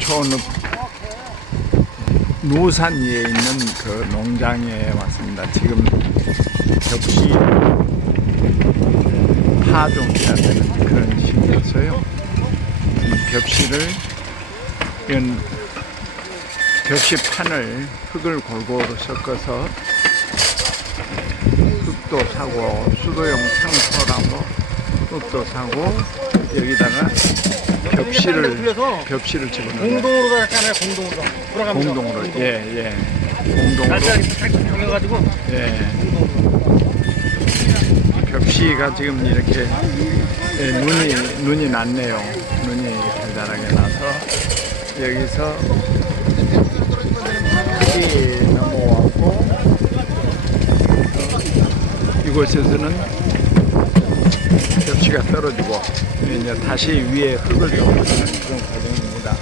초늪 누산 위에 있는 그 농장에 왔습니다. 지금 접시 파종해야 되는 그런. 이 벽시를 이건 벽시판을 흙을 골고루 섞어서 흙도 사고 수도용 상토라고 흙도 사고 여기다가 그래서 벽시를 집어넣어요. 공동으로 할까요? 공동으로. 돌아가면서 공동으로 예예. 공동으로. 날짜를 살짝 정해가지고 예. 벽시가 지금 이렇게 예, 눈이 눈이 났네요. 눈이 달달하게 나서 여기서 흙이 넘어왔고 이곳에서는 벽시가 떨어지고 이제 다시 위에 흙을 덮는 그런 과정입니다.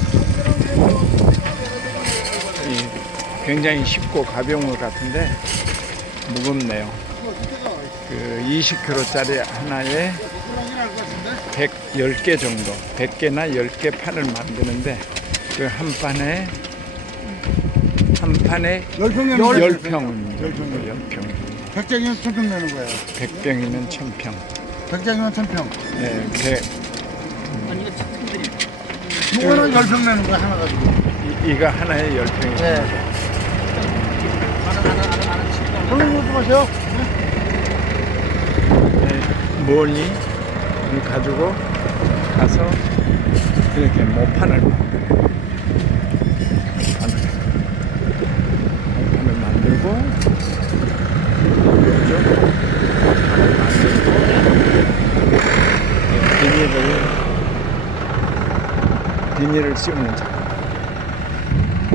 이 굉장히 쉽고 가벼운 것 같은데 무겁네요. 그 20kg짜리 하나에 110개 정도, 100개나 10개 판을 만드는데 그 한 판에 한 판에 열평 10평입니다. 10평. 100장이면 천평 내는 거예요 100병이면 1000평. 100장이면 천평 네, 100, 이거는 열평 내는 거야 하나 가지고 이, 이가 하나에 10평이에요. 네 형님 이거 좀 하세요 네, 멀리 가지고 가서 이렇게 모판을 만들어요. 모판을. 모판을 만들고 그죠? 모판을 만들고 네, 비닐을 씌우는 작업.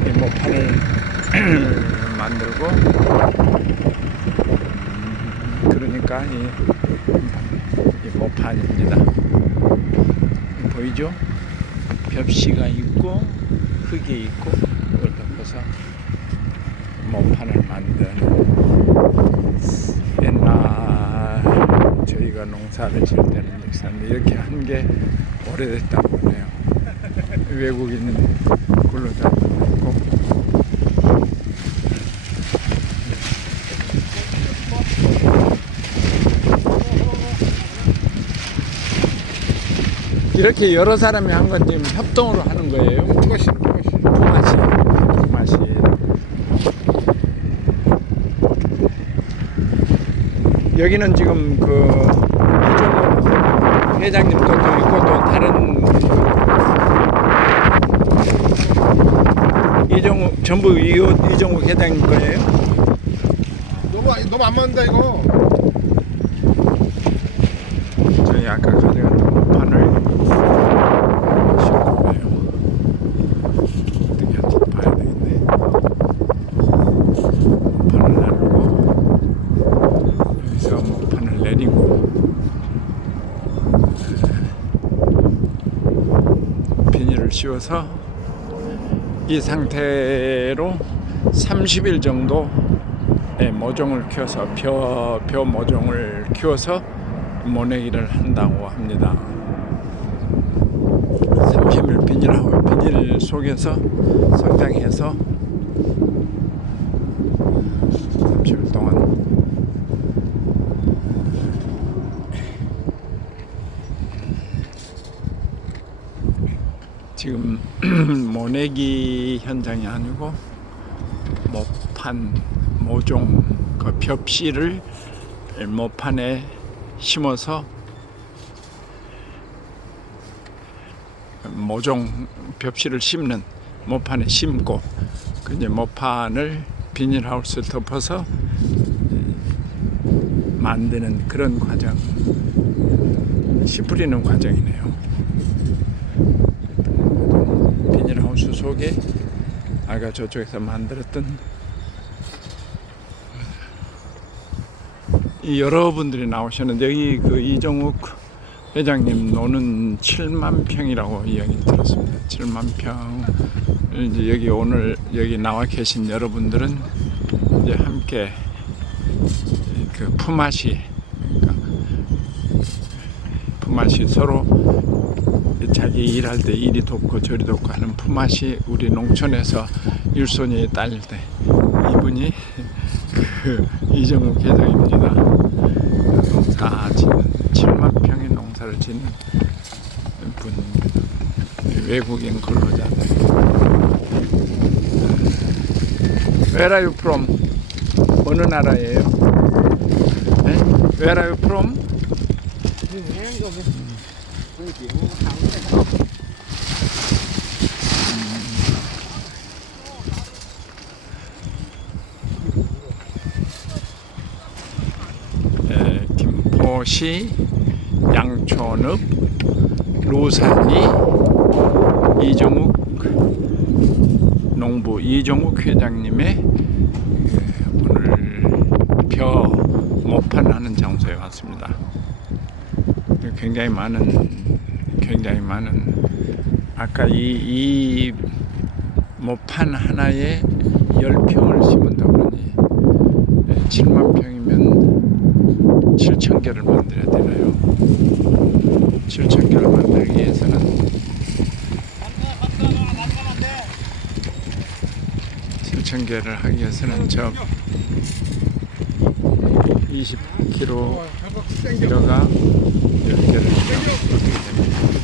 이 모판을 만들고 음, 그러니까 이이 모판입니다. 보이죠? 벽시가 있고 흙이 있고 그걸 덮어서 모판을 만든 옛날 저희가 농사를 지을 때는 역사인데 이렇게 한 게 오래됐다고 그래요. 외국인 근로자도 있고 이렇게 여러 사람이 한 건 지금 협동으로 하는 거예요. 그것이 그것이. 여기는 지금 그 이종욱 회장님 것도 있고 또 다른 이종욱 전부 이, 이종욱 회장님 거예요. 너무 안- 너무 안 맞는다 이거 저희 아까 가져간 판을 싣고 가요. 어떻게 할지 봐야 되겠네. 판을 나르고 여기서 뭐 판을 내리고 비닐을 씌워서 이 상태로 30일 정도 의 모종을 키워서 벼, 벼 모종을 키워서 모내기를 한다고 합니다. 30일 비닐하고 비닐 속에서 성장해서 30일 동안 지금 모내기 현장이 아니고 모판 모종 그 벽시를 모판에 심어서 모종 벽시를 심는 모판에 심고 그 이제 모판을 비닐하우스를 덮어서 만드는 그런 과정 씨 뿌리는 과정이네요. 비닐하우스 속에 아까 저쪽에서 만들었던 이 여러분들이 나오셨는데 여기 그 이정욱 회장님 노는 7만 평이라고 이야기 들었습니다. 7만 평. 이제 여기 오늘 여기 나와 계신 여러분들은 이제 함께 그 품앗이 그러니까 품앗이 서로 자기 일할 때 이리 돕고 저리 돕고 하는 품앗이 우리 농촌에서 일손이 딸릴 때 이분이 그 이정욱 회장입니다. 농사 짓는 7만 평의 농사를 짓는 분입니다. 외국인 근로자들. Where are you from? 어느 나라예요? 네? Where are you from? 에, 김포시 양촌읍 로산리 이종욱 농부 이종욱 회장님의 에, 오늘 벼 모판하는 장소에 왔습니다. 굉장히 많은 굉장히 많은 아까 이, 이 모판 하나에 열 평을 심은다 그러니 7만 평이면 7천 개를 만들어야 되나요? 7천 개를 만들기 위해서는 7천 개를 하기 위해서는 저 3km 들어가 이렇게 됩니다.